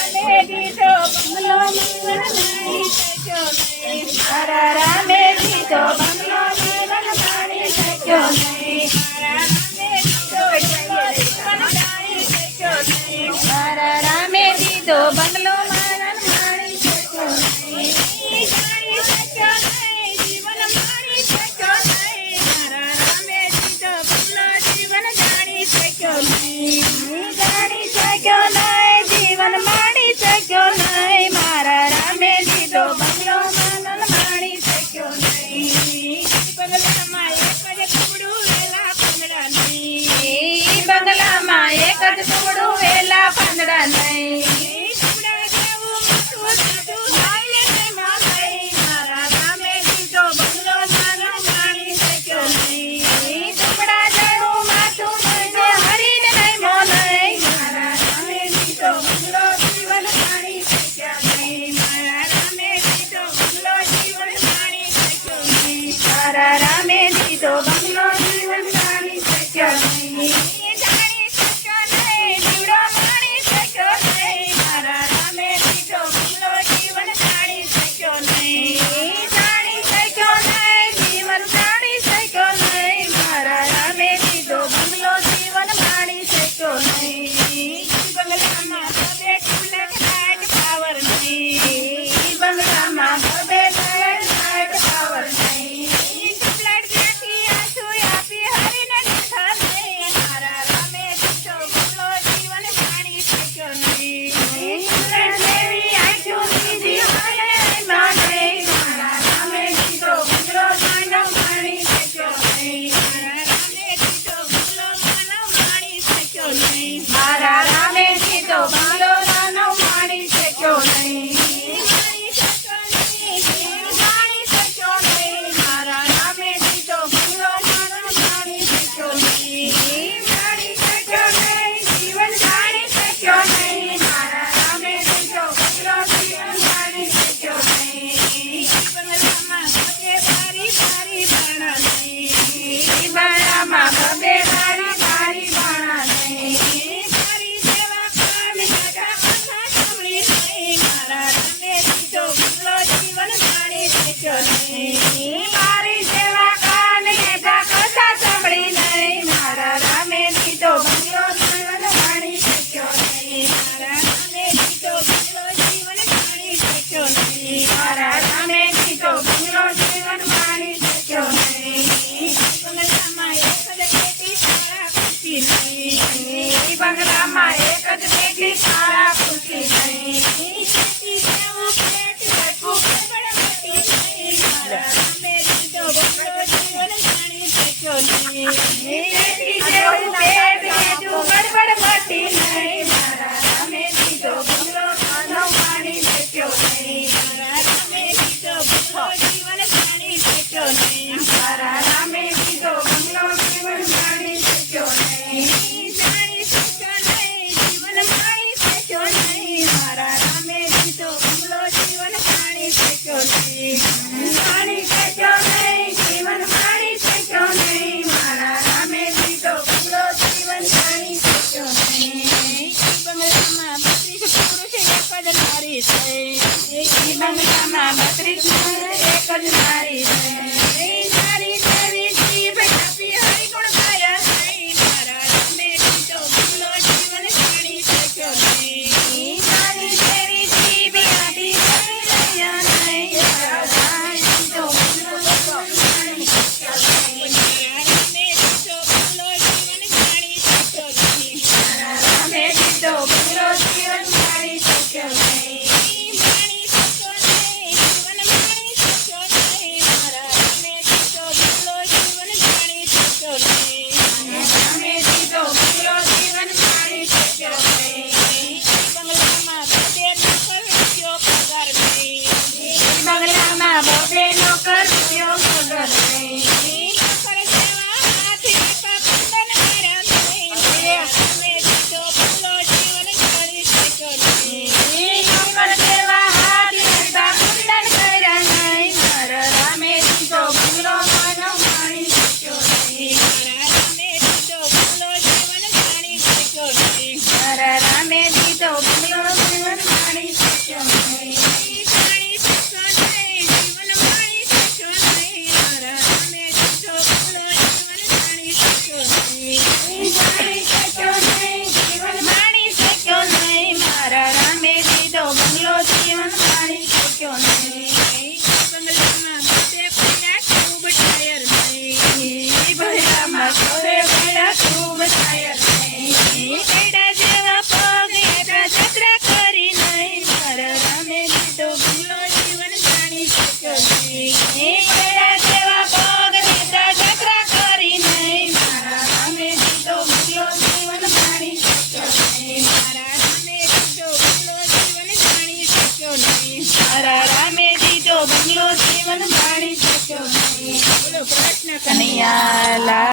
રામે દીધો બંગલો જીવન માણી શક્યો નહીં મારા રામે દીધો બંગલો જીવન માણી શક્યો નહીં મારા રામે દીધો બંગલો જીવન માણી શક્યો નહીં મારા રામે દીધો બંગલો માણી શક્યો નહીં જાણી શક્યો નહીં જીવન માણી શક્યો નહીં મારા રામે દીધો બંગલો જીવન જાણી શક્યો નહીં જાણી શક્યો નહીં જીવન માણી શક્યો નહીં મારા રામે દીધો બંગલો માણી શક્યો નહીં બંગલામાં એક જ કુમડું વેલા પાંદડા નહીં બંગલામાં એક જ કુમડું વેલા પાંદડા નહીં કુમડા જેવું મોટું સાધું હાલે તેમાં ગઈ મારા રામે દીધો બંગલો માણી શક્યો નહીં કુમડા જેવું માથું મને હરીને નહીં મોનઈ મારા રામે દીધો બંગલો જીવન માણી શક્યા નહીં મારા રામે દીધો બંગલો જીવન માણી શક્યો નહીં મારા રામે દીધો બંગલો જીવન માણી શક્યો નહીં જાણી શક્યો નહીં જીવડો માણી શક્યો નહીં મારા રામે દીધો બંગલો જીવન જાણી શક્યો નહીં જાણી શક્યો નહીં જીવન જાણી શક્યો નહીં મારા રામે દીધો બંગલો જીવન માણી શક્યો નહીં બંગલામાં બબે ટુલક લાઈટ પાવર નહીં બંગલામાં બબે લાઈટ પાવર નહીં ટ્યુબલાઈટ જેથી આંસુ આપી હરીને દીધા નહીં મારા રામે દીધો બંગલો જીવન જાણી શક્યો નહીં ટ્યુબલાઈટ જેવી આંસુ દીધી હરે માને મારા રામે દીધો બંગલો માનવ માણી શક્યો નહીં મારા રામે દીધો બંગલો માનવ માણી શક્યો નહીં મારા રામે દીધો બંગલો માનવ માણી શક્યો નહીં જાણી શક્યો નહીં જાણી શક્યો નહીં મારા રામે દીધો બંગલો માનવ માણી શક્યો નહીં જાણી શક્યો નહીં જીવન જાણી શક્યો નહીં મારા રામે દીધો બંગલો જીવન જાણી શક્યો નહીં બંગલામાં બબે બારી બારી બાણા નહીં બાણામાં બબે બારી બારી બાણા નહીં મારી સેવા કાન કાકા કથા સાંભળી નહીં મારા રામે દીધો બંગલો જીવન જાણી શક્યો નહીં મારી સેવા કાન કાકા કથા સાંભળી નહીં મારા રામે દીધો બંગલો જીવન જાણી શક્યો નહીં મારા રામે દીધો બંગલો જીવન જાણી શક્યો નહીં મારા રામે દીધો બંગલો જીવન માણી શક્યો નહીં બંગલામાં એક જ પેટી સારા ખુશી નહીં બંગલામાં એક જ પેટી સારા ખુશી નહીં પેટી જેવું પેટ લટકું ગડબડ પેટી નહીં મારા રામે દીધો બંગલો જીવન જાણી શક્યો નહીં પેટી જેવું પેટ લટકું ગડબડ પેટી નહીં મારા રામે દીધો બંગલો માનવ માણી શક્યો નહીં મારા રામે દીધો બંગલો જીવન જાણી શક્યો નહીં મારા રામે દીધો બંગલો જીવન જાણી શક્યો નહીં જાણી શક્યો નહીં જીવન માણી શક્યો નહીં મારા રામે દીધો બંગલો જીવન જાણી શક્યો નહીં જાણી શક્યો નહીં જીવન માણી શક્યો નહીં મારા રામે દીધો બંગલો જીવન જાણી શક્યો નહીં બંગલામાં 32 પુરુષ એક જ નારી છે બંગલામાં 32 પુરુષ એક જ નારી છે નારી દેવી જીભ આપી હરિગુણ ગાયા નહીં મારા રામે દીધો બંગલો જીવન જાણી શક્યો નહીં નારી દેવી જીભ આપી હરિગુણ નહીં મારા રામે દીધો બંગલો જાણી શક્યો નહીં રામે દીધો બંગલો જીવન જાણી શક્યો નહીં મારા રામે દીધો બંગલો જીવન જાણી શક્યો નહીં કનૈયા લાલ